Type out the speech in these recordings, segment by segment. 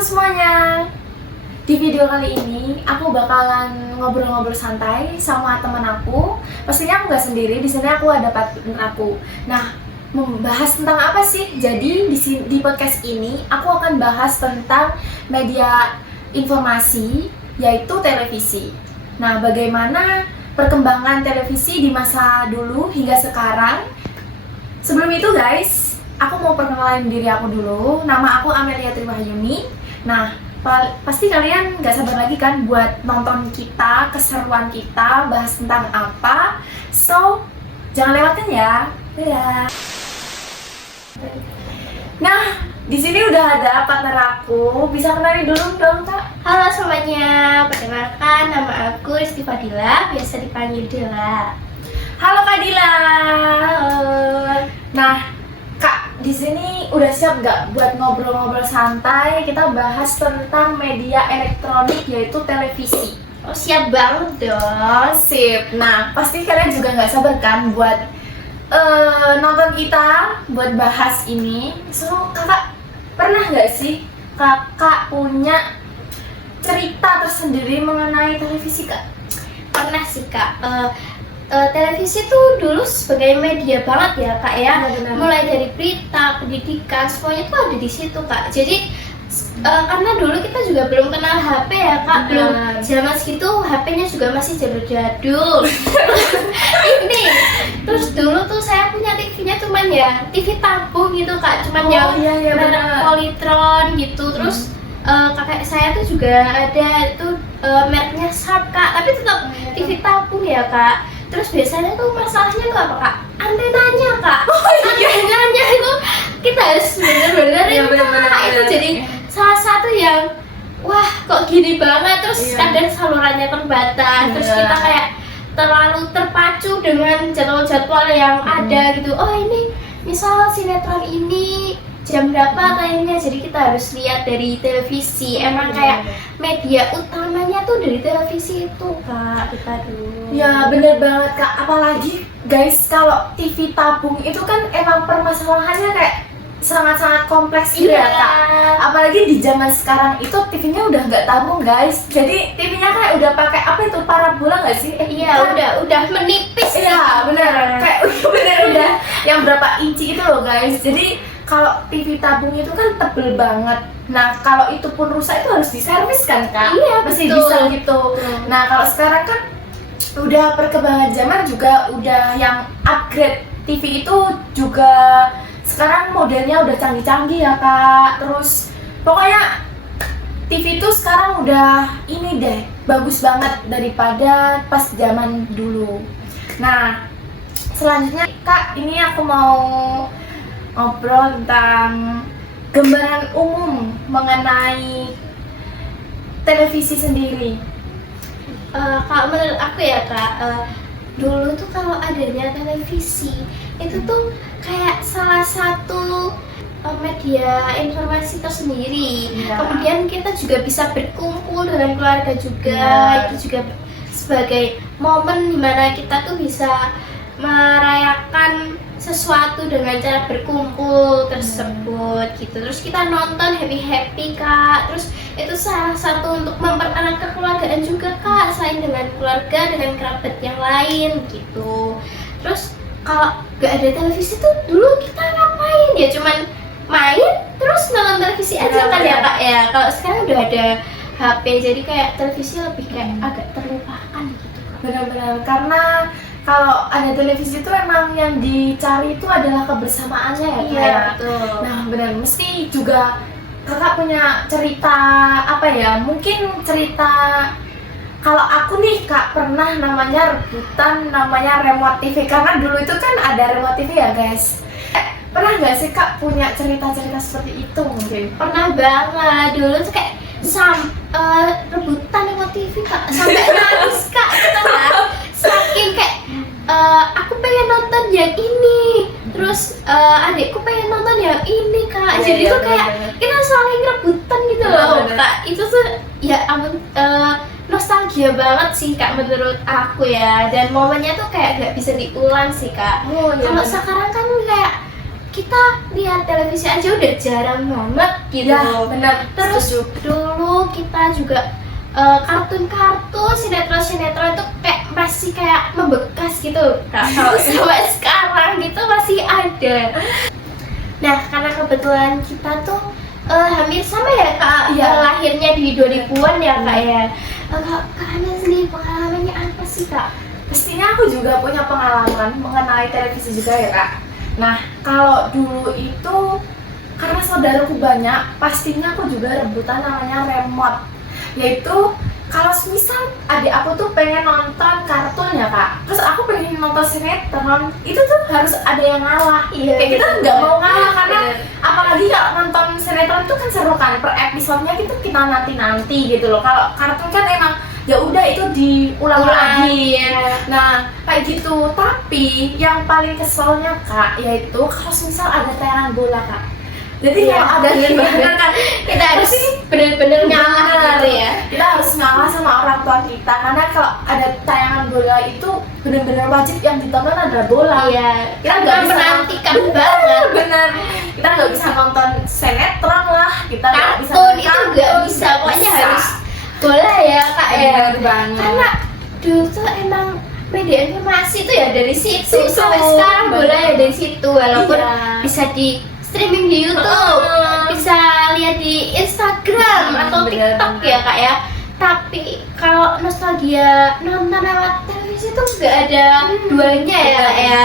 semuanya. Di video kali ini aku bakalan ngobrol-ngobrol santai sama teman aku. Pastinya aku gak sendiri, di sini aku ada partner aku. Nah, membahas tentang apa sih? Jadi di podcast ini aku akan bahas tentang media informasi, yaitu televisi. Nah, bagaimana perkembangan televisi di masa dulu hingga sekarang. Sebelum itu guys, aku mau perkenalan diri aku dulu. Nama aku Amelia Triwahyuni. Nah, pasti kalian gak sabar lagi kan buat nonton kita, keseruan kita, bahas tentang apa. So, jangan lewatkan ya. Dadah. Nah, di sini udah ada partner aku. Bisa kenalin dulu dong, Kak? Halo semuanya, perkenalkan nama aku Rizky Fadila, biasa dipanggil Dila. Halo Kak Dila. Halo. Nah, Kak, di sini udah siap nggak buat ngobrol-ngobrol santai? Kita bahas tentang media elektronik yaitu televisi. Oh, siap banget dong. Sip. Nah, pasti kalian juga nggak sabar kan buat nonton kita, buat bahas ini. So, kakak pernah nggak sih kakak punya cerita tersendiri mengenai televisi, Kak? Pernah sih Kak. Televisi tuh dulu sebagai media banget ya Kak ya. Benar-benar. Mulai dari berita, pendidikan, semuanya tuh ada di situ Kak. Jadi karena dulu kita juga belum kenal HP ya Kak, belum zaman segitu HP-nya juga masih jadul-jadul. Ini terus dulu tuh saya punya TV-nya cuman ya TV tabung gitu Kak, cuman yang iya, merek benar. Polytron gitu. Terus kakak saya tuh juga ada itu mereknya Sharp Kak, tapi tetap TV tabung ya Kak. Terus biasanya tuh masalahnya tuh apa Kak? Antenanya Kak. Antenanya itu kita harus bener-benerin Kak. Itu jadi salah satu yang wah kok gini banget. Terus kadang salurannya terbatas. Terus kita kayak terlalu terpacu dengan jadwal-jadwal yang ada gitu. Oh ini misal sinetron ini jam berapa kayaknya, jadi kita harus lihat dari televisi. Emang kayak media utamanya tuh dari televisi itu Kak, kita dulu. Ya bener banget Kak, apalagi guys kalau TV tabung itu kan emang permasalahannya kayak sangat-sangat kompleks gitu ya Kak. Apalagi di zaman sekarang itu TV-nya udah nggak tabung guys, jadi TV-nya kayak udah pakai apa itu, parabola nggak sih? Iya udah menipis. Iya bener, kayak bener udah yang berapa inci itu loh guys. Jadi kalau TV tabung itu kan tebel banget. Nah kalau itu pun rusak itu harus diservis kan Kak? Iya, Mesti betul. bisa gitu. Nah kalau sekarang kan udah perkembangan zaman juga udah yang upgrade TV itu juga sekarang modelnya udah canggih-canggih ya Kak. Terus pokoknya TV itu sekarang udah ini deh, bagus banget daripada pas zaman dulu. Nah selanjutnya Kak, ini aku mau ngobrol tentang gambaran umum mengenai televisi sendiri. Kalau menurut aku ya Kak, dulu tuh kalau adanya televisi itu tuh kayak salah satu media informasi tersendiri. Iya. Kemudian kita juga bisa berkumpul dengan keluarga juga. Iya. Itu juga sebagai momen dimana kita tuh bisa merayakan sesuatu dengan cara berkumpul tersebut gitu. Terus kita nonton happy Kak. Terus itu salah satu untuk mempererat kekeluargaan juga Kak, selain dengan keluarga, dengan kerabat yang lain gitu. Terus kalau gak ada televisi tuh dulu kita ngapain ya? Cuman main terus nonton televisi aja kan ya Kak ya. Kalau sekarang udah ada HP, jadi kayak televisi lebih kayak agak terlupakan gitu Kak. Benar-benar, karena kalau ada televisi itu emang yang dicari itu adalah kebersamaannya ya Kak. Iya, Ya? betul. Nah benar, mesti juga kakak punya cerita apa ya, mungkin cerita. Kalau aku nih Kak pernah namanya rebutan namanya remote TV, karena dulu itu kan ada remote TV ya guys. Pernah nggak sih Kak punya cerita-cerita seperti itu mungkin? Pernah banget, dulu tuh kayak rebutan sama TV Kak, sampai nangis Kak gitu kan. Saking kayak aku pengen nonton yang ini, terus adikku pengen nonton yang ini Kak. Iya, Jadi iya, tuh kayak bener-bener. kita saling rebutan gitu loh Bener-bener. Kak. Itu tuh ya ampun, nostalgia banget sih Kak menurut aku ya. Dan momennya tuh kayak gak bisa diulang sih Kak. Oh, iya, Kalau bener. sekarang kan kayak kita lihat televisi aja udah jarang banget gitu. Ya, benar. Terus Setuju. dulu kita juga kartun-kartun, sinetron-sinetron itu kayak masih kayak membekas gitu. Kalau sampai sekarang gitu masih ada. Nah, karena kebetulan kita tuh hampir sama ya Kak, Iya. lahirnya di 2000-an ya Kak ya. Kak Ana sendiri pengalamannya apa sih Kak? Pastinya aku juga punya pengalaman mengenai televisi juga ya kak. Nah kalau dulu itu karena saudaraku banyak, pastinya aku juga rebutan namanya remote. Yaitu kalau misal adik aku tuh pengen nonton kartun ya kak, terus aku pengen nonton sinetron, itu tuh harus ada yang ngalah. Iya, Kayak kita betul. nggak mau ngalah karena Bener. apalagi kalau nonton sinetron tuh kan seru kan, per episodenya gitu kita nanti gitu loh. Kalau kartun kan emang ya udah itu diulang lagi. ya. Nah, kayak gitu. Tapi yang paling keselnya kak, yaitu kalau misal ada tayangan bola kak. Jadi Iya, kalau ada bener. kan, Kita harus bener-bener ngalah gitu ya. kita harus ngalah sama orang tua kita karena kalau ada tayangan bola itu benar-benar wajib yang ditonton adalah bola. Iya, Kita kita nggak bisa menantikan banget. Bener, kita nggak bisa nonton sinetron lah, kita nggak bisa Kartun nonton itu nggak kartun, bisa, nggak pokoknya bisa. harus bola ya Kak ya. Bener banget. Karena dulu tuh emang media informasi tuh ya dari situ, Situ, sampai sekarang bener. bola ya dari situ, walaupun Iya. bisa di streaming di YouTube, bisa lihat di Instagram atau bener, TikTok bener. ya Kak ya. Tapi kalau nostalgia nonton lewat televisi tuh nggak ada duanya ya Kak ya.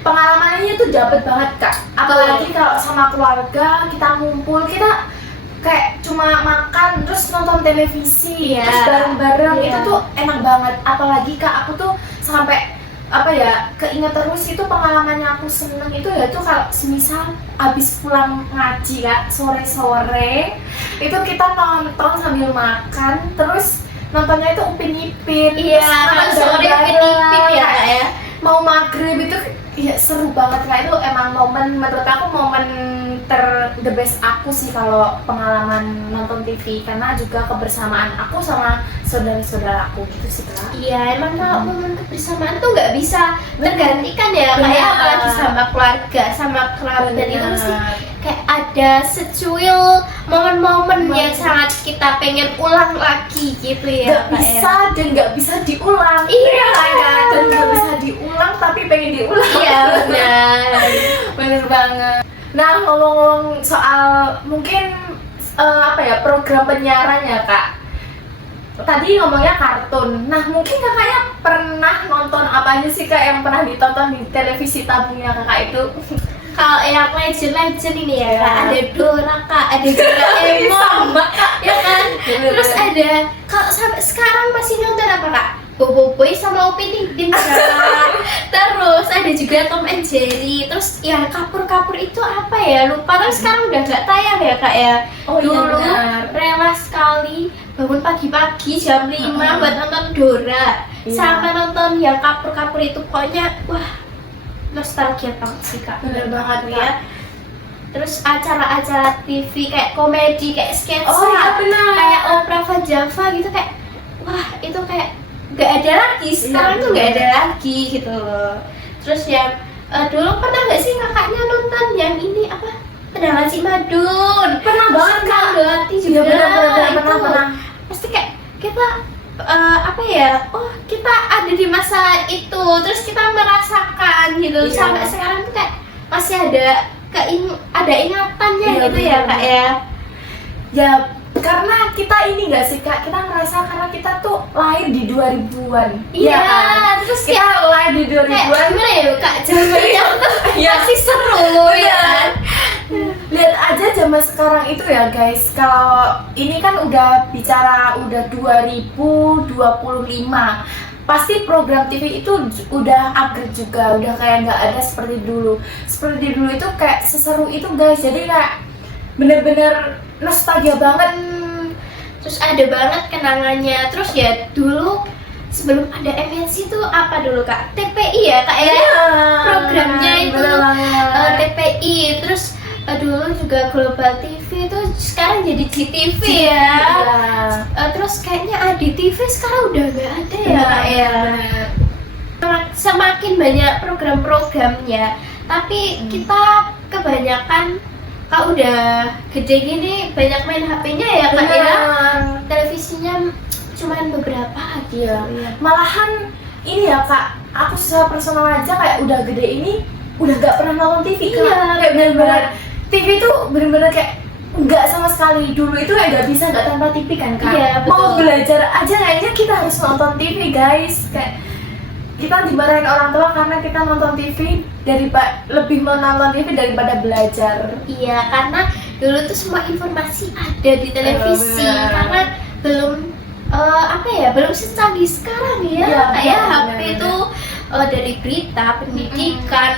Pengalamannya tuh dapet banget kak, apalagi kalau sama keluarga kita ngumpul, kita kayak cuma makan terus nonton televisi Iya. terus bareng-bareng. Iya. Itu tuh enak banget, apalagi kak aku tuh sampai apa ya, keinget terus itu pengalamannya aku seneng itu ya tuh kalau semisal abis pulang ngaji kak, sore-sore itu kita nonton sambil makan, terus nontonnya itu Upin Ipin. Iya, Terus makan kalau sore bareng-bareng. Upin Ipin ya Kak ya. Mau maghrib itu ya seru banget kak. Itu emang momen, menurut aku momen the best aku sih kalau pengalaman nonton TV, karena juga kebersamaan aku sama saudara-saudaraku gitu sih kak. Iya, emang kalau momen kebersamaan tuh nggak bisa tergantikan ya Kak ya, Benar. apalagi sama keluarga, sama kerabat itu mesti kayak ada secuil momen-momen yang sangat kita pengen ulang lagi gitu ya Gak Kak bisa ya. dan gak bisa diulang. Iya. Dan gak bisa diulang tapi pengen diulang. Iya benar. Bener banget. Nah ngomong-ngomong soal mungkin apa ya, program penyiaran ya kak. Tadi ngomongnya kartun. Nah mungkin kakaknya pernah nonton apa aja sih kak yang pernah ditonton di televisi tabungnya kakak itu? Kalau yang legend ini ya Kak, Iya. ada Dora Kak, ada Doraemon, Sama kak. ya kan? Terus ada, kalau sampai sekarang masih nonton apa Kak? Bobo Boy sama Upin Ipin Kak. Terus ada juga Tom and Jerry. Terus yang kapur-kapur itu apa ya? Lupa, tapi sekarang udah nggak tayang ya Kak ya. Oh iya, Dulu benar. rela sekali bangun pagi-pagi jam 5 buat nonton Dora. Iya. Sama nonton yang kapur-kapur itu, pokoknya wah nostalgia banget sih Kak. Bener banget, ya. Terus acara-acara TV kayak komedi, kayak sketsa, Oh iya benar. kayak Opera Van Java gitu, kayak wah itu kayak nggak ada lagi, sekarang Iya, tuh nggak bener. ada lagi gitu loh. Terus yang dulu pernah nggak sih kakaknya nonton yang ini apa, Tendangan Si Madun? Pernah banget kak. Melati Iya juga. benar Itu pernah. pasti kayak kita apa ya, oh kita ada di masa itu, terus kita merasakan gitu. Iya. Sampai sekarang tuh kayak masih ada ingatannya Iya, gitu ya bener. Kak ya. Ya karena kita ini gak sih kak, kita ngerasa karena kita tuh lahir di 2000-an. Iya, kan? terus Kita lahir di kayak 2000-an. gimana ya Kak, zamannya tuh Iya. masih seru ya kan. Lihat aja zaman sekarang itu ya guys. Kalau ini kan udah bicara udah 2025. Pasti program TV itu udah upgrade juga, udah kayak nggak ada seperti dulu. Seperti dulu itu kayak seseru itu guys. Jadi kayak bener-bener nostalgia banget. Terus ada banget kenangannya. Terus ya dulu sebelum ada MNC itu apa dulu Kak? TPI ya Kak ya. Programnya itu bener banget. TPI. Terus dulu juga Global TV itu sekarang jadi GTV ya. Iya. Terus kayaknya ADTV sekarang udah nggak ada ya Kak ya. Semakin banyak program-programnya, tapi kita kebanyakan kalau udah gede gini banyak main HP-nya ya Kak ya. Benar. Televisinya cuman beberapa aja. Iya. Malahan ini ya Kak, aku secara personal aja kayak udah gede ini udah gak pernah nonton TV Kak. Iya, Kayak bener-bener benar. TV tuh bener-bener kayak nggak sama sekali. Dulu itu kayak nggak bisa nggak tanpa TV kan Kak. Iya, Mau betul. belajar aja kayaknya kita harus nonton TV guys. Kayak kita dimarahin orang tua karena kita nonton TV lebih menonton TV daripada belajar. Iya, karena dulu tuh semua informasi ada di televisi benar. karena belum apa ya, belum secanggih sekarang ya. Iya, Kayak benar, HP benar. itu dari berita, pendidikan,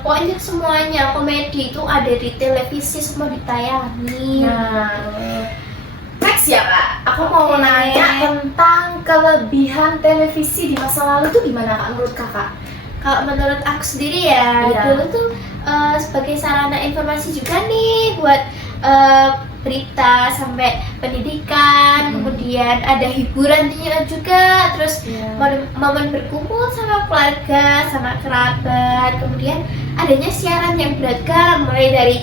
pokoknya semuanya, komedi itu ada di televisi, semua ditayangin. Nah, next ya Kak, aku mau Oke. nanya tentang kelebihan televisi di masa lalu tuh gimana Kak menurut Kakak? Kalau menurut aku sendiri ya, Iya. dulu tuh sebagai sarana informasi juga nih buat berita sampai pendidikan, kemudian ada hiburannya juga, terus Iya. momen berkumpul sama keluarga, sama kerabat, kemudian adanya siaran yang beragam mulai dari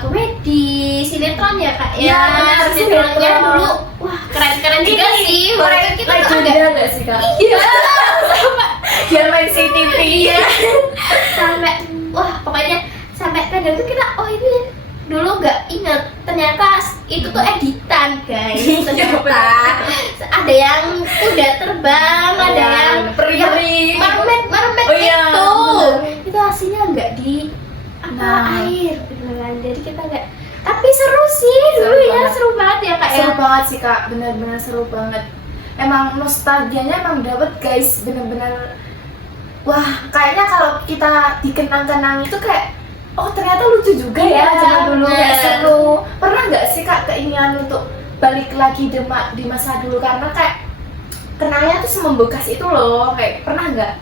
komedi, sinetron ya Kak ya, Iya, benar, sinetronnya sinetron. dulu, wah keren-keren juga Ini sih, walaupun kita tuh agak legenda nggak sih Kak? iya Biar main CTV iya sampai wah pokoknya sampai kadang tuh kita oh ini dulu nggak inget ternyata itu tuh editan guys. Iya, Ternyata ada yang kuda terbang, ada yang peri-peri. mermaid Oh iya, itu aslinya nggak di Nah. air beneran, jadi kita nggak, tapi seru sih dulu Seru ya, banget. seru banget ya Kak ya. Seru banget sih Kak, benar-benar seru banget. Emang nostalgianya emang dapet guys, bener-bener. Wah, kayaknya kalau kita dikenang-kenang itu kayak, oh ternyata lucu juga ya Iya, zaman dulu, kayak bener. seru. Pernah nggak sih Kak keinginan untuk balik lagi di masa dulu karena kayak kenangnya tuh semembekas itu loh, kayak pernah nggak?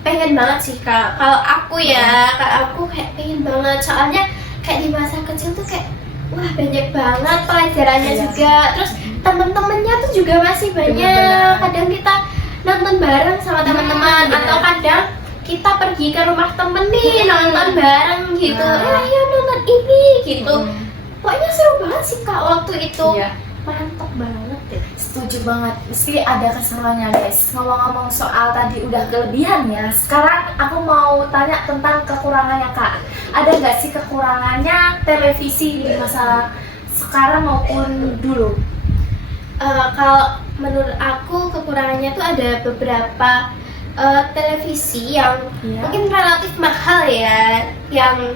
Pengen banget sih Kak, kalau aku ya, aku kayak pengen banget, soalnya kayak di masa kecil tuh kayak wah banyak banget pelajarannya Iya. juga, terus temen-temennya tuh juga masih banyak. Bener-bener. Kadang kita nonton bareng sama teman-teman, bener. atau kadang kita pergi ke rumah temen nih nonton bareng gitu, Nah. ayo nonton ini gitu. Hmm. Pokoknya seru banget sih Kak waktu itu, Iya. mantap banget deh. Setuju banget, mesti ada keseruannya guys. Ngomong-ngomong soal tadi udah kelebihannya, sekarang aku mau tanya tentang kekurangannya Kak. Ada nggak sih kekurangannya televisi di masa sekarang maupun dulu? Kalau menurut aku kekurangannya tuh ada beberapa televisi yang Iya. mungkin relatif mahal ya, yang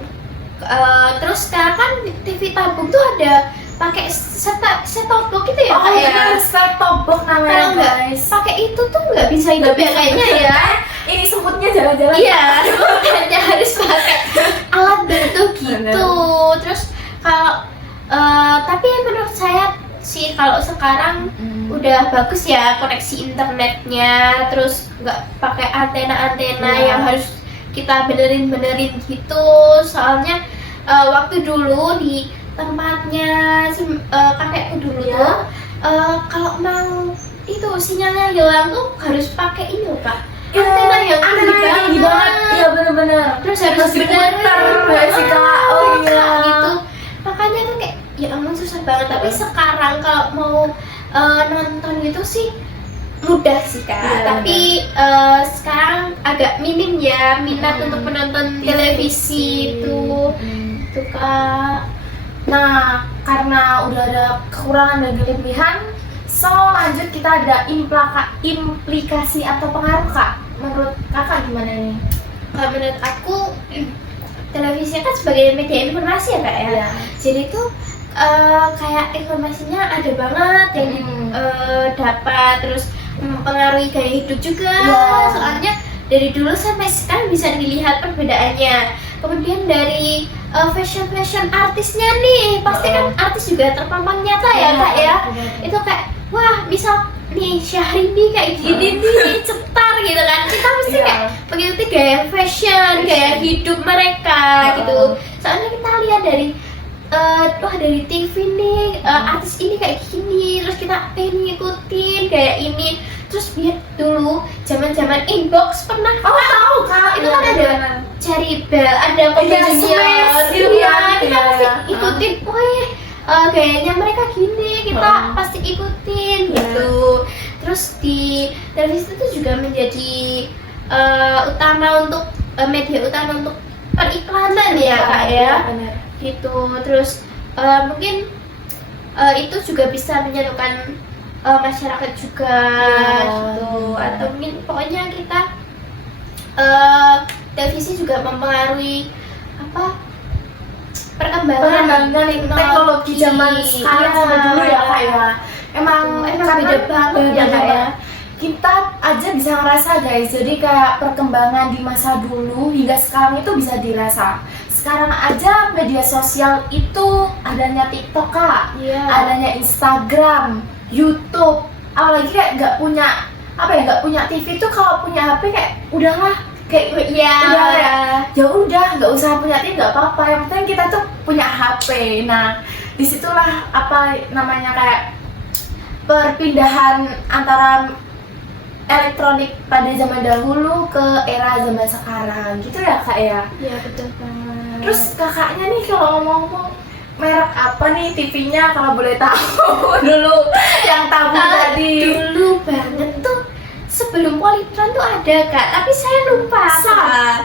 terus sekarang kan TV tabung tuh ada pakai set-top box gitu ya Oh Kak ya. iya, set-top box Kalau namanya nggak guys. pakai itu tuh nggak bisa hidup ya kayaknya ya. Ini semutnya jalan-jalan. Iya, makanya harus pakai alat bantu gitu. Terus kalau tapi menurut saya sih kalau sekarang udah bagus ya koneksi internetnya, terus nggak pakai antena-antena Iya. yang harus kita benerin gitu. Soalnya waktu dulu di tempatnya si kakekku dulu Iya. tuh kalau mau itu sinyalnya hilang tuh harus pakai ini loh Kak, antena yang tinggi banget. Iya bener-bener. Terus harus diputer benerin. nggak sih Kak? Oh iya. Gitu. Makanya tuh kayak ya ampun susah banget. Tapi sekarang kalau mau nonton gitu sih mudah sih Kak. Iya, Tapi sekarang agak minim ya minat untuk menonton televisi itu. Tuh Kak. Nah, karena udah ada kekurangan dan kelebihan, so lanjut kita ada implikasi atau pengaruh Kak. Menurut Kakak gimana nih? Kalau menurut aku televisi kan sebagai media informasi ya Kak ya. Iya. Jadi tuh kayak informasinya ada banget yang dapat, terus mempengaruhi gaya hidup juga. Iya. Soalnya dari dulu sampai sekarang bisa dilihat perbedaannya. Kemudian dari fashion artisnya nih, pasti kan artis juga terpampang nyata ya Kak ya. Itu kayak wah bisa nih Syahrini kayak gini nih cetar gitu kan. Kita mesti Iya. kayak mengikuti gaya fashion, gaya hidup mereka gitu. Soalnya kita lihat dari wah dari TV nih artis ini kayak gini, terus kita pengen ngikutin kayak ini. Terus biar dulu zaman-zaman inbox pernah Tahu Kak, itu kan ada cari bel, ada Iya, junior, smash, gitu iya kan. kita Iya, pasti iya. ikutin, wih gayanya mereka gini, kita pasti ikutin gitu. Terus di televisi itu juga menjadi utama untuk media utama untuk periklanan ya Kak ya, benar. gitu. Terus mungkin itu juga bisa menyatukan masyarakat juga gitu, atau mungkin pokoknya kita televisi juga mempengaruhi apa perkembangan teknologi zaman sekarang sama dulu ya Kak ya. Emang Emang beda banget ya Kak ya. Kita aja bisa ngerasa guys, jadi kayak perkembangan di masa dulu hingga sekarang itu bisa dirasa. Sekarang aja media sosial itu adanya TikTok Kak, adanya Instagram, YouTube, apalagi kayak nggak punya nggak punya TV tuh, kalau punya HP kayak udahlah, kayak udah kayak ya udah nggak usah punya TV nggak apa-apa, yang penting kita tuh punya HP. Nah disitulah apa namanya kayak perpindahan antara elektronik pada zaman dahulu ke era zaman sekarang gitu ya Kak ya. Iya betul banget. Terus kakaknya nih kalau ngomong merek apa nih TV-nya kalau boleh tahu dulu yang tabu tadi. Dulu banget tuh sebelum Polytron tuh ada Kak, tapi saya lupa.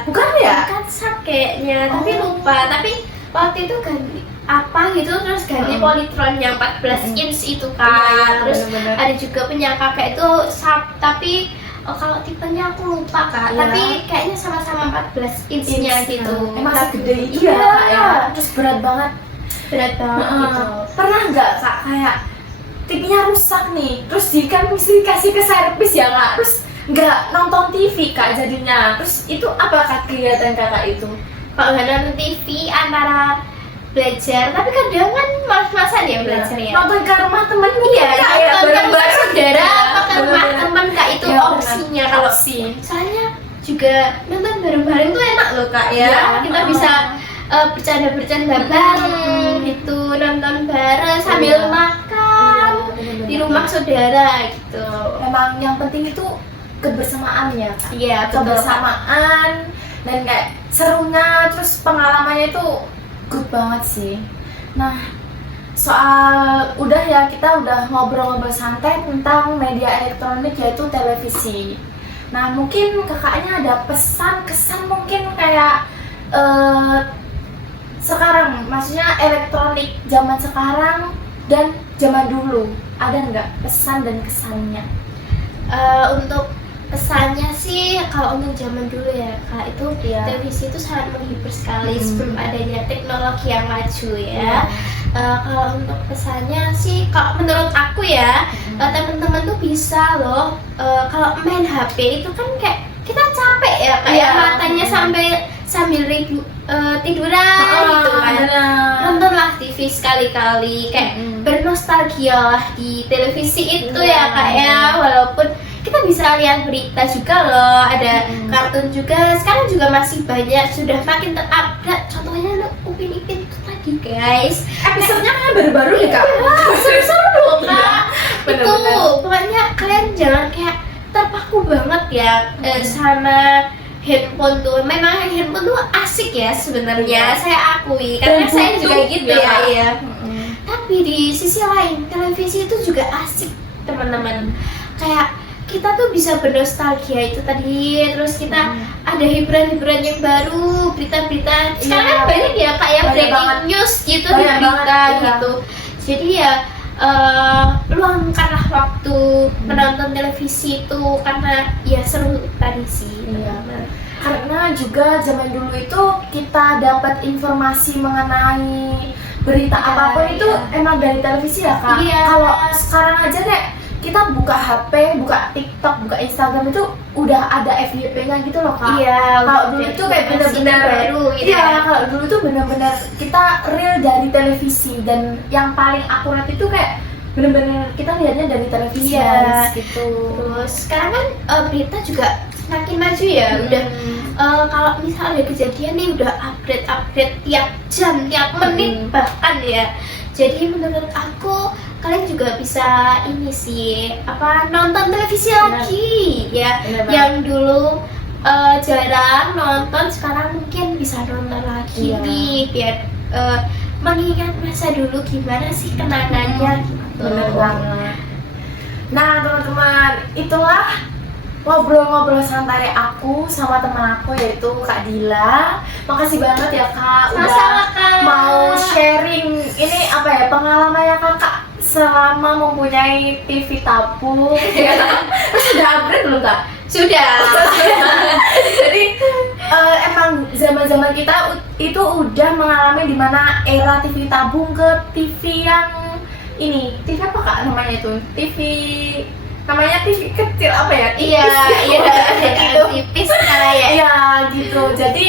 Bukan ya? Bukan Sharp kayaknya, tapi lupa. Tapi waktu itu ganti apa gitu, terus ganti Polytron yang 14 inch itu Kak. Terus bener-bener. ada juga punya kakak itu Sharp, tapi kalau tipenya aku lupa Kak. Iya. Tapi kayaknya sama-sama 14 inch-nya gitu. Emang Tapi- segede itu ya Kak ya. Terus berat banget. berat banget gitu. Pernah nggak Kak kayak TV-nya rusak nih, terus kan mesti dikasih ke servis ya Kak, terus nggak nonton TV Kak jadinya. Terus itu apa Kak kegiatan kakak itu? Kalau nggak nonton TV antara belajar, tapi kadang kan malas-malasan ya belajar ya. Nonton ke rumah temen Iya, Kak, ya, nonton ke rumah bareng-bareng. saudara Iya, apa ke rumah bener-bener. teman Kak, itu Iya, bener. opsinya. Kalau soalnya juga nonton bareng-bareng tuh enak loh Kak ya. Iya, Kita bisa bercanda-bercanda bareng gitu, nonton bareng sambil Iya. makan Bener-bener. di rumah saudara gitu. Emang yang penting itu kebersamaan ya Kak. Iya, betul, Kak. Kebersamaan dan kayak serunya, terus pengalamannya itu good banget sih. Nah soal udah ya, kita udah ngobrol-ngobrol santai tentang media elektronik yaitu televisi. Nah mungkin kakaknya ada pesan kesan mungkin kayak sekarang, maksudnya elektronik zaman sekarang dan zaman dulu, ada nggak pesan dan kesannya? Untuk pesannya sih, kalau untuk zaman dulu ya Kak, itu Iya. televisi itu sangat menghibur sekali sebelum adanya teknologi yang maju ya. Kalau untuk pesannya sih, kalau menurut aku ya, teman-teman tuh bisa loh, kalau main HP itu kan kayak kita capek ya kayak Iya. matanya sambil tiduran gitu kan. Nontonlah TV sekali-kali, kayak bernostalgia lah di televisi itu ya Kak ya. Walaupun kita bisa lihat berita juga loh, ada kartun juga. Sekarang juga masih banyak, sudah makin terupdate. Contohnya Upin Ipin itu tadi guys. Episodenya kan baru-baru nih Kak. Seru-seru loh Kak. Itu Bener-bener. pokoknya kalian jangan kayak terpaku banget ya sama handphone tuh. Memang handphone tuh asik ya sebenarnya, saya akui karena Dan saya butuh juga gitu ya, ya. Kak. Iya. Tapi di sisi lain televisi itu juga asik teman-teman. Kayak kita tuh bisa bernostalgia itu tadi, terus kita ada hiburan-hiburan yang baru, berita-berita. Sekarang kan Iya. banyak ya kayak Banyak breaking banget. news gitu di Banyak berita banget, iya. gitu. Jadi ya luangkanlah waktu menonton televisi itu karena ya seru tadi sih. Iya. teman-teman. Karena juga zaman dulu itu kita dapat informasi mengenai berita Iya, apapun itu iya. emang dari televisi ya Kak. Iya. Kalau sekarang aja kayak kita buka HP, buka TikTok, buka Instagram itu udah ada FYP-nya gitu loh Kak. Iya, Kalau dulu itu kayak bener-bener baru gitu Iya, ya. kalau dulu tuh bener-bener kita real dari televisi, dan yang paling akurat itu kayak bener-bener kita lihatnya dari televisi Iya. guys, gitu. Terus sekarang kan berita juga semakin maju ya. Udah kalau misalnya ada kejadian nih udah update tiap jam, tiap menit bahkan ya. Jadi menurut aku kalian juga bisa ini sih apa nonton televisi Benar. lagi ya. Benar banget. Yang dulu jarang nonton sekarang mungkin bisa nonton lagi Iya. nih biar mengingat masa dulu gimana sih kenangannya gitu. Bener banget. Nah teman-teman, itulah ngobrol-ngobrol santai aku sama teman aku yaitu Kak Dila. Makasih banget ya Kak Sama-sama, udah Kak. mau sharing ini apa ya pengalamannya Kakak selama mempunyai TV tabung. Ya kan? Terus udah upgrade belum Kak? Sudah. Jadi emang zaman-zaman kita itu udah mengalami dimana era TV tabung ke TV yang ini TV apa Kak namanya itu? TV namanya TV kecil apa ya? Iya, Gitu. tipis kayak. Iya gitu. Jadi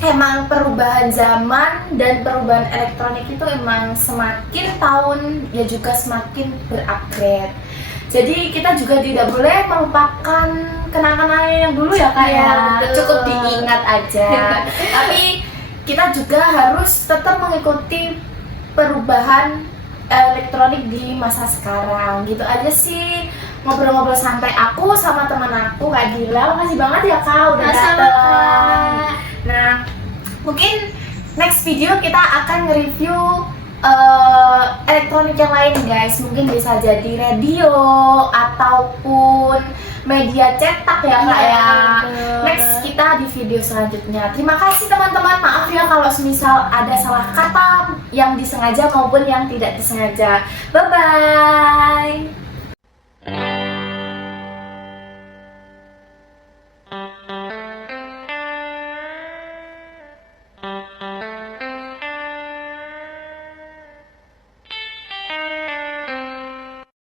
emang perubahan zaman dan perubahan elektronik itu emang semakin tahun ya juga semakin berupgrade. Jadi kita juga tidak boleh melupakan kenangan yang dulu ya Kak Iya, ya. betul. Cukup diingat aja. Tapi kita juga harus tetap mengikuti perubahan elektronik di masa sekarang. Gitu aja sih ngobrol-ngobrol santai aku sama teman aku Kak Dila. Makasih banget ya Kak udah Sama-sama, datang. Kak. Nah, mungkin next video kita akan nge-review elektronik yang lain guys. Mungkin bisa jadi radio ataupun media cetak ya Kak Iya, ya. betul. Next kita di video selanjutnya. Terima kasih teman-teman. Maaf ya kalau semisal ada salah kata yang disengaja maupun yang tidak disengaja. Bye bye.